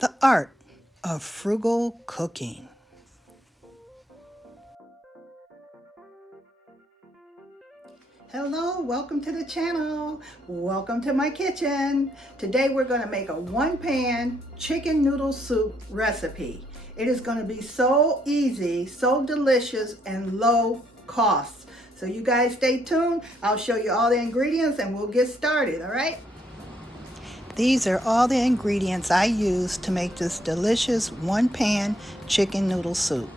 The art of frugal cooking. Hello, welcome to the channel. Welcome to my kitchen. Today we're going to make a one-pan chicken noodle soup recipe. It is going to be so easy, so delicious, and low cost. So you guys stay tuned. I'll show you all the ingredients and we'll get started, all right? These are all the ingredients I use to make this delicious one-pan chicken noodle soup.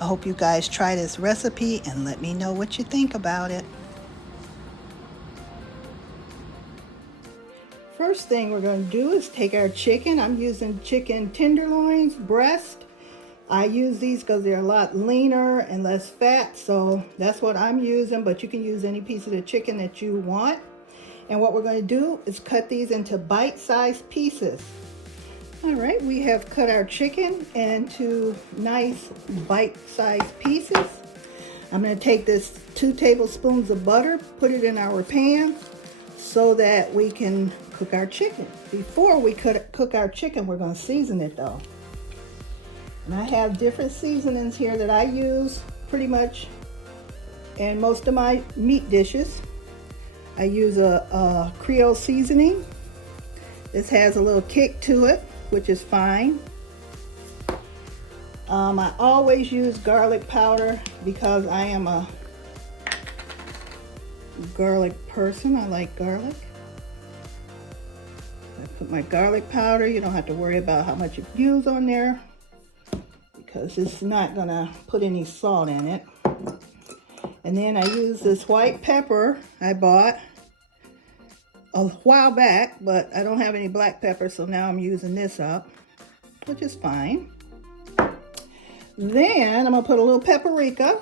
I hope you guys try this recipe and let me know what you think about it. First thing we're going to do is take our chicken. I'm using chicken tenderloins, breast. I use these because they're a lot leaner and less fat, so that's what I'm using, but you can use any piece of the chicken that you want. And what we're going to do is cut these into bite-sized pieces. All right, we have cut our chicken into nice bite-sized pieces. I'm going to take this 2 tablespoons of butter, put it in our pan so that we can cook our chicken. Before we cook our chicken, we're going to season it though. And I have different seasonings here that I use pretty much in most of my meat dishes. I use a Creole seasoning. This has a little kick to it, which is fine. I always use garlic powder because I am a garlic person. I like garlic. I put my garlic powder. You don't have to worry about how much you use on there because it's not gonna put any salt in it. And then I use this white pepper I bought a while back, but I don't have any black pepper, so now I'm using this up, which is fine. Then I'm gonna put a little paprika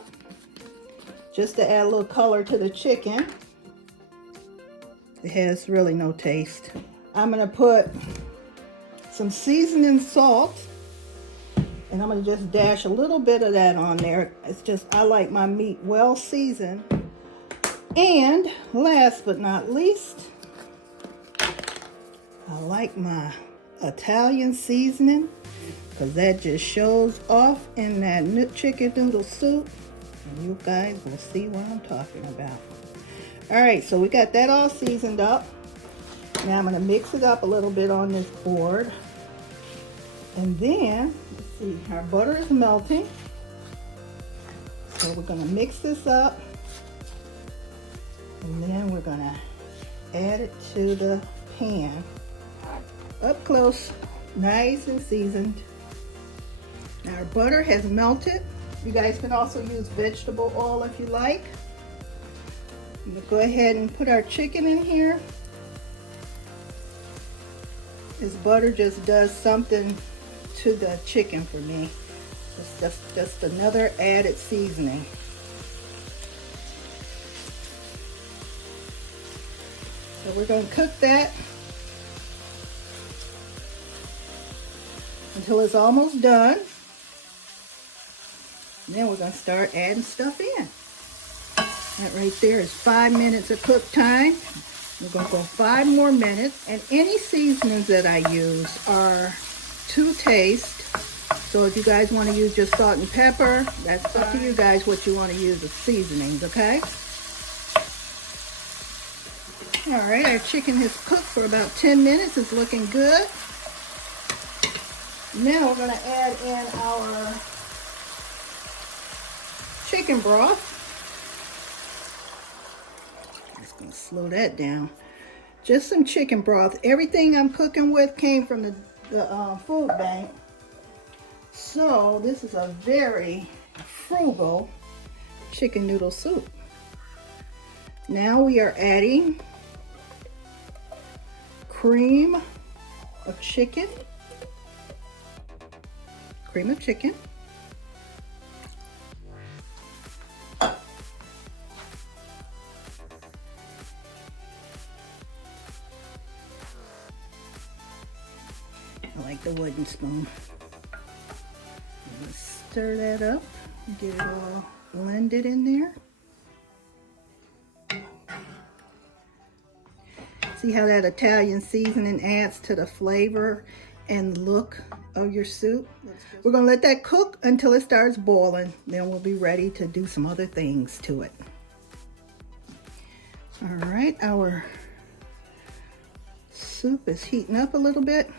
just to add a little color to the chicken. It has really no taste. I'm gonna put some seasoning salt, and I'm gonna just dash a little bit of that on there. It's just, I like my meat well seasoned. And last but not least, I like my Italian seasoning because that just shows off in that chicken noodle soup. And you guys will see what I'm talking about. All right, so we got that all seasoned up. Now I'm gonna mix it up a little bit on this board. And then, let's see, our butter is melting. So we're gonna mix this up. And then we're gonna add it to the pan. Up close, nice and seasoned. Now our butter has melted. You guys can also use vegetable oil if you like. We'll go ahead and put our chicken in here. This butter just does something to the chicken for me. It's just another added seasoning. So we're going to cook that until it's almost done. And then we're going to start adding stuff in. That right there is 5 minutes of cook time. We're going to go 5 more minutes. And any seasonings that I use are to taste. So if you guys want to use just salt and pepper, that's up to you guys what you want to use as seasonings, okay? All right, our chicken has cooked for about 10 minutes. It's looking good. Now we're going to add in our chicken broth. Just going to slow that down. Just some chicken broth. Everything I'm cooking with came from the food bank. So this is a very frugal chicken noodle soup. Now we are adding cream of chicken. Cream of chicken. I like the wooden spoon. Let's stir that up and get it all blended in there. See how that Italian seasoning adds to the flavor and look of your soup. We're gonna let that cook until it starts boiling. Then we'll be ready to do some other things to it. All right, our soup is heating up a little bit.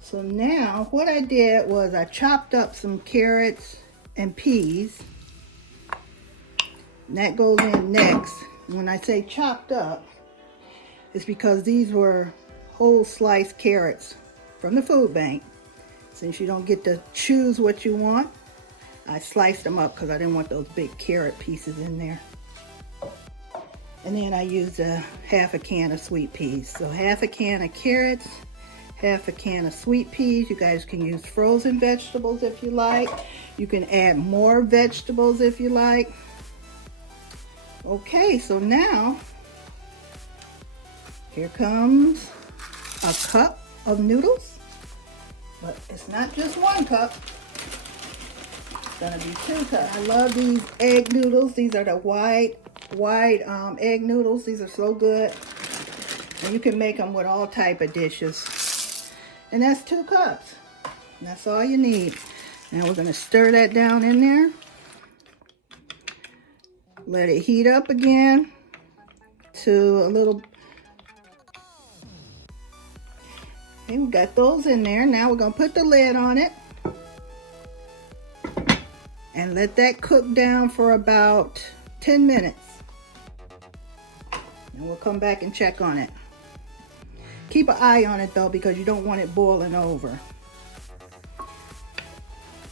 So now what I did was I chopped up some carrots and peas. And that goes in next. When I say chopped up, it's because these were whole sliced carrots from the food bank. Since you don't get to choose what you want, I sliced them up because I didn't want those big carrot pieces in there. And then I used half a can of sweet peas. So half a can of carrots, half a can of sweet peas. You guys can use frozen vegetables if you like. You can add more vegetables if you like. Okay, so now here comes a cup of noodles. But it's not just 1 cup. It's gonna be 2 cups. I love these egg noodles. These are the white egg noodles. These are so good. And you can make them with all type of dishes. And that's 2 cups. And that's all you need. Now we're gonna stir that down in there. Let it heat up again to a little. Okay, we got those in there. Now we're gonna put the lid on it and let that cook down for about 10 minutes. And we'll come back and check on it. Keep an eye on it though, because you don't want it boiling over.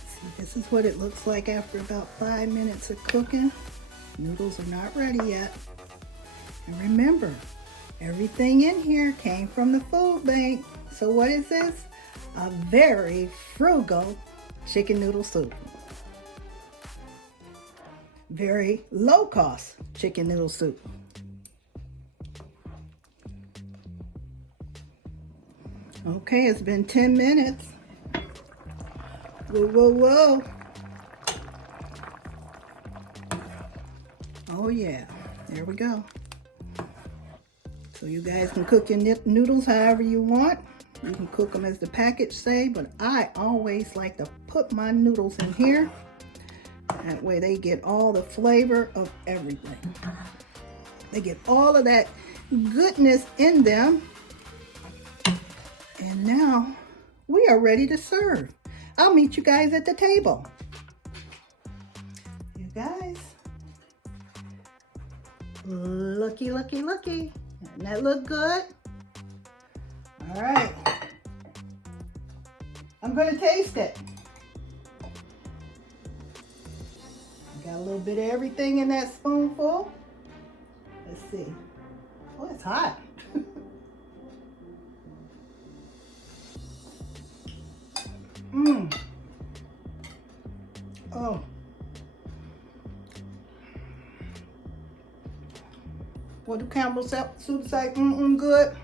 See, this is what it looks like after about 5 minutes of cooking. Noodles are not ready yet. And remember, everything in here came from the food bank. So what is this? A very frugal chicken noodle soup. Very low cost chicken noodle soup. Okay, it's been 10 minutes. Whoa, whoa, whoa. Oh yeah, there we go. So you guys can cook your noodles however you want. You can cook them as the package say, but I always like to put my noodles in here. That way they get all the flavor of everything. They get all of that goodness in them. And now we are ready to serve. I'll meet you guys at the table. You guys, looky, looky, looky. Doesn't that look good? All right. I'm gonna taste it. Got a little bit of everything in that spoonful. Let's see. Oh, it's hot. Oh. What do Campbell soup say? Good.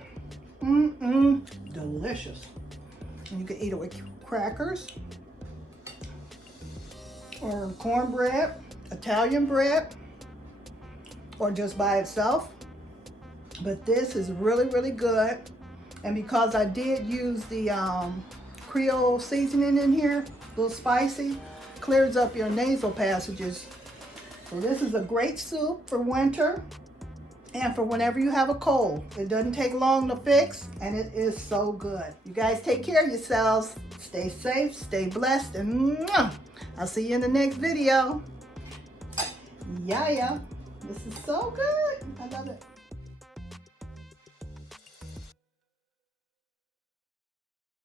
Delicious. And you can eat it with crackers or cornbread, Italian bread, or just by itself. But this is really, really good. And because I did use the Creole seasoning in here, a little spicy, clears up your nasal passages. So this is a great soup for winter and for whenever you have a cold. It doesn't take long to fix, and it is so good. You guys take care of yourselves. Stay safe, stay blessed, and I'll see you in the next video. Yeah. This is so good. I love it.